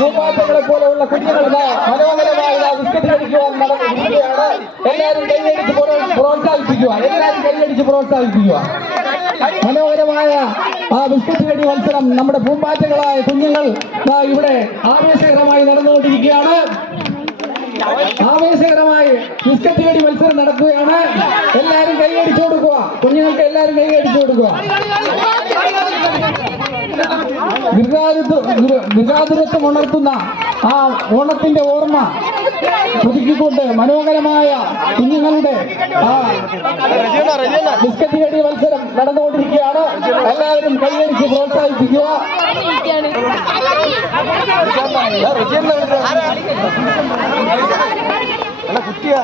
ഭൂപാറ്റങ്ങളെ പോലെയുള്ള കുഞ്ഞുങ്ങൾക്ക് മനോഹരമായ ബിസ്ക്കറ്റ് കഴിക്കുവാൻ നടന്നിരിക്കുകയാണ്. എല്ലാവരും കൈയടിച്ച് പ്രോത്സാഹിപ്പിക്കുക. മനോഹരമായ ആ ബിസ്ക്കറ്റ് കടി മത്സരം നമ്മുടെ പൂമ്പാറ്റകളായ കുഞ്ഞുങ്ങൾ ഇവിടെ ആവേശകരമായി നടന്നുകൊണ്ടിരിക്കുകയാണ്. ആവേശകരമായി ബിസ്ക്കറ്റ് കടി മത്സരം നടക്കുകയാണ്. എല്ലാവരും കൈയടിച്ചു കൊടുക്കുക. കുഞ്ഞുങ്ങൾക്ക് എല്ലാവരും കൈയടിച്ചു കൊടുക്കുക. ഗൃഹാതുരത്വം ഉണർത്തുന്ന ആ ഓണത്തിന്റെ ഓർമ്മ പുതുക്കിക്കൊണ്ട് മനോഹരമായ കുഞ്ഞുങ്ങളുടെ ബിസ്ക്കറ്റ് കടി മത്സരം നടന്നുകൊണ്ടിരിക്കുകയാണ്. എല്ലാവരും കൈയടിച്ച് പ്രോത്സാഹിപ്പിക്കുക. കുട്ടിയാ